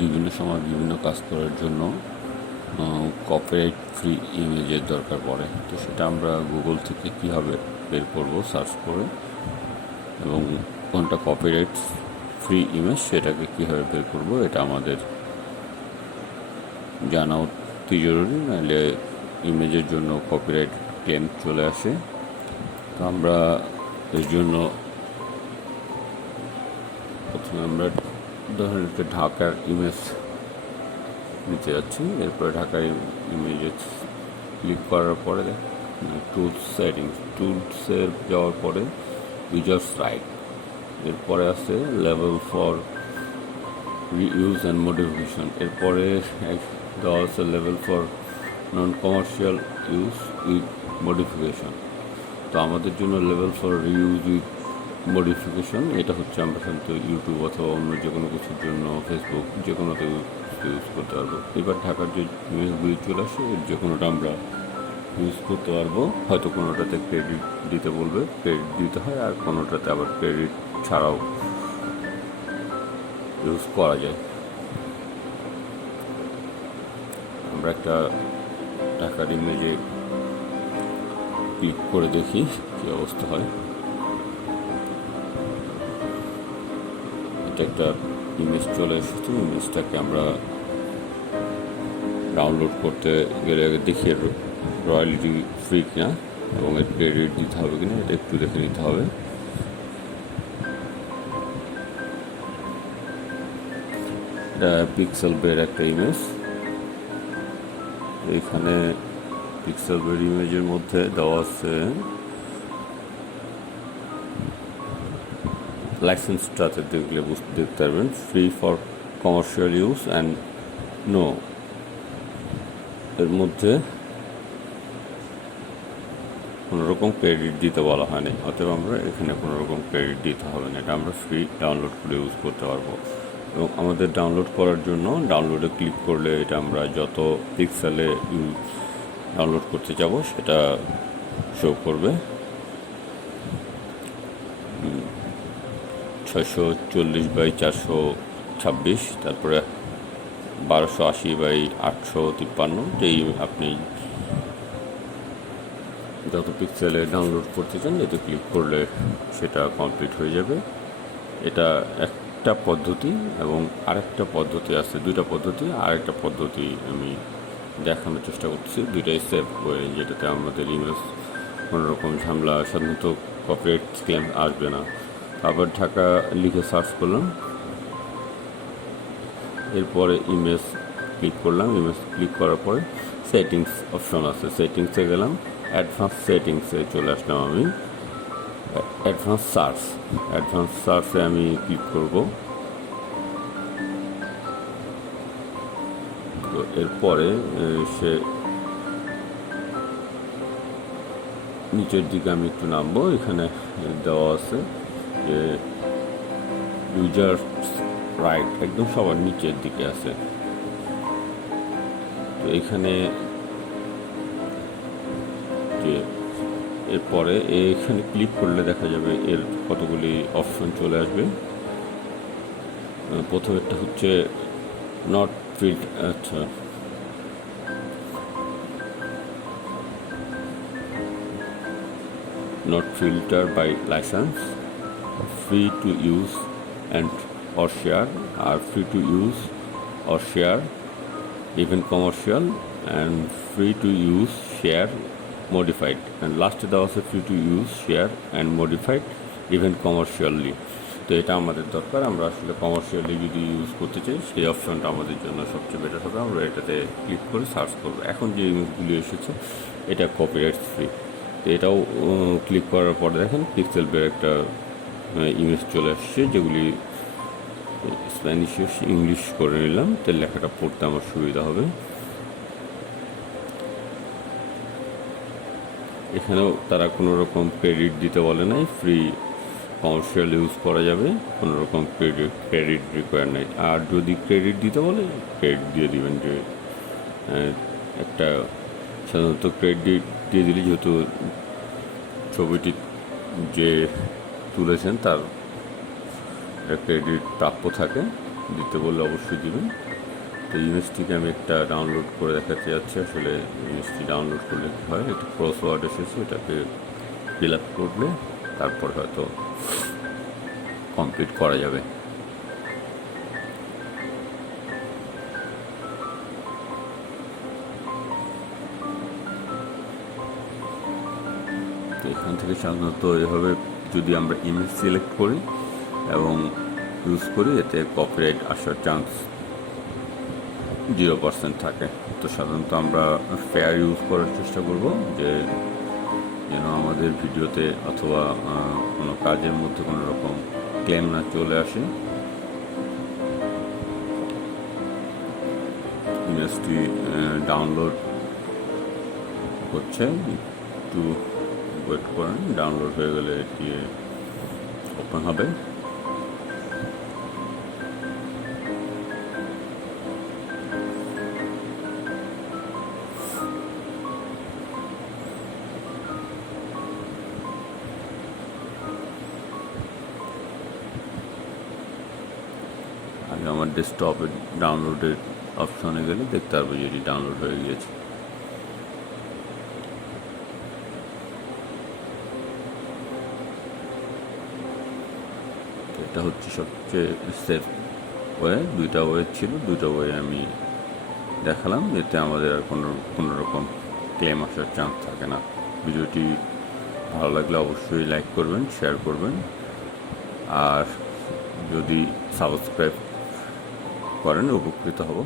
বিভিন্ন সময় বিভিন্ন কাজ করার জন্য কপিরাইট ফ্রি ইমেজের দরকার পড়ে। তো সেটা আমরা গুগল থেকে কীভাবে বের করব সার্চ করে, এবং কোনটা কপিরাইট ফ্রি ইমেজ সেটাকে কীভাবে বের করব এটা আমাদের জানা অতি জরুরি, নাহলে ইমেজের জন্য কপিরাইট ক্লেম চলে আসে। তো আমরা এর জন্য প্রথমে আমরা ধরেন একটা ঢাকার ইমেজ নিতে যাচ্ছি। এরপরে ঢাকার ইমেজে ক্লিক করার পরে টুলস সেটিংস, টুলসে যাওয়ার পরে ইউজার্স রাইট, এরপরে আছে level for reuse and modification, এরপরে দেওয়া আছে level for non commercial use with modification. তো আমাদের জন্য level for reuse with modification এটা হচ্ছে আমরা কিন্তু ইউটিউব অথবা অন্য যে কোনো কিছুর জন্য, ফেসবুক যে কোনোতে ইউজ করতে পারবো। এবার ঢাকার যে ইমেজগুলি চলে আসে এর যে কোনোটা আমরা ইউজ করতে পারবো। হয়তো কোনোটাতে ক্রেডিট দিতে বলবে, ক্রেডিট দিতে হয়, আর কোনোটাতে আবার ক্রেডিট ছাড়াও ইউজ করা যায়। আমরা একটা ঢাকার ইমেজে ক্লিক করে দেখি কী অবস্থা হয়। এটা একটা ইমেজ চলে এসেছে। ইমেজটাকে আমরা ডাউনলোড করতে গেলে আগে দেখি রয়্যালিটি ফ্রি কিনা এবং এর ক্রেডিট দিতে হবে কিনা এটা একটু দেখে নিতে হবে। এটা পিক্সেল বের একটা ইমেজ। এখানে পিক্সেল বের ইমেজের মধ্যে দেওয়া আছে লাইসেন্সটাতে দেখলে দেখতে পারবেন free for commercial use and no, এর মধ্যে কোনোরকম ক্রেডিট দিতে বলা হয়নি, অতএব আমরা এখানে কোনোরকম ক্রেডিট দিতে হবে না, এটা আমরা ফ্রি ডাউনলোড করে ইউজ করতে পারবো। এবং আমাদের ডাউনলোড করার জন্য ডাউনলোডে ক্লিক করলে এটা আমরা যত পিক্সেলে ডাউনলোড করতে যাব সেটা শো করবে। 640x426, তারপরে 1280x853, যেই আপনি যত পিক্সেলে ডাউনলোড করতে চান এতে ক্লিক করলে সেটা কমপ্লিট হয়ে যাবে। এটা একটা পদ্ধতি, এবং আরেকটা পদ্ধতি আছে, দুইটা পদ্ধতি। আরেকটা পদ্ধতি আমি দেখানোর চেষ্টা করছি, দুইটাই সেভ করে, যেটাতে আমাদের ইমেজ কোনোরকম ঝামেলা, সাধারণত কপিরাইট ক্লেম আসবে না। আবার ঢাকা লিখে সার্চ করলাম, এরপরে ইমেজ ক্লিক করলাম। ইমেজ ক্লিক করার পরে সেটিংস অপশন আছে, সেটিংসে গেলাম, অ্যাডভান্স সেটিংসে চলে আসলাম। আমি অ্যাডভান্স সার্চে আমি ক্লিক করব। তো এরপরে সে নিচের দিকে আমি একটু নামবো। এখানে দেওয়া আছে যে ইউজার রাইট, একদম সবার নিচের দিকে আছে। তো এখানে যে এরপরে এখানে ক্লিক করলে দেখা যাবে এর কতগুলি অপশন চলে আসবে। প্রথমেরটা হচ্ছে নট ফিল্ড, আচ্ছা not filtered by license, free to use and or share, are free to use or share, even commercial, and free to use, share, modified, and last দেওয়া আছে free to use, share and modified, even commercially। তো এটা আমাদের দরকার, আমরা আসলে commercially যদি use করতে চাই সেই অপশনটা আমাদের জন্য সবচেয়ে বেটার হবে। আমরা এটাতে ক্লিক করে সার্চ করবো। এখন যে ইমেজগুলি এসেছে এটা কপিরাইট ফ্রি। তো এটাও ক্লিক করার পরে দেখেন পিক্সেল বের একটা ইমেজ চলে আসছে, যেগুলি স্প্যানিশ ইংলিশ করে নিলাম, তো লেখাটা পড়তে আমার সুবিধা হবে। এখানেও তারা কোনো রকম ক্রেডিট দিতে বলে নাই, ফ্রি কমার্শিয়াল ইউজ করা যাবে, কোনো রকম ক্রেডিট রিকোয়ার নেই। আর যদি ক্রেডিট দিতে বলে ক্রেডিট দিয়ে দিবেন, যে একটা সাধারণত ক্রেডিট দিয়ে দিলে, যেহেতু ছবিটি যে তুলেছেন তার ক্রেডিট প্রাপ্য থাকে, দিতে বললে অবশ্যই দিবেন। তো ইমেজটিকে আমি একটা ডাউনলোড করে দেখাতে যাচ্ছি। আসলে ইমেজটি ডাউনলোড করলে কী হয়, একটা ক্রসওয়ার্ড এসেছে, এটাকে ফিল আপ করলে তারপর হয়তো কমপ্লিট করা যাবে। তো এখান থেকে সাধারণত এভাবে যদি আমরা ইমেজ সিলেক্ট করি এবং ইউজ করি, এতে কপিরাইট আসার চান্স 0% থাকে। তো সাধারণত আমরা ফেয়ার ইউজ করার চেষ্টা করব, যে যেন আমাদের ভিডিওতে অথবা কোনো কাজের মধ্যে কোনো রকম ক্লেম না চলে আসে। ইমেজটি ডাউনলোড হচ্ছে, একটু ওয়েট করেন। ডাউনলোড হয়ে গেলে এটি ওপেন হবে। আমি আমার ডেস্কটপে ডাউনলোডের অপশনে গেলে দেখতে পারবো যে এটি ডাউনলোড হয়ে গিয়েছে। এটা হচ্ছে সবচেয়ে সেফ ওয়ে। দুইটা ওয়ে ছিল, দুইটা ওয়ে আমি দেখালাম, এতে আমাদের আর কোনো রকম ক্লেম আসার চান্স থাকে না। ভিডিওটি ভালো লাগলে অবশ্যই লাইক করবেন, শেয়ার করবেন, আর যদি সাবস্ক্রাইব করেন উপকৃত হব।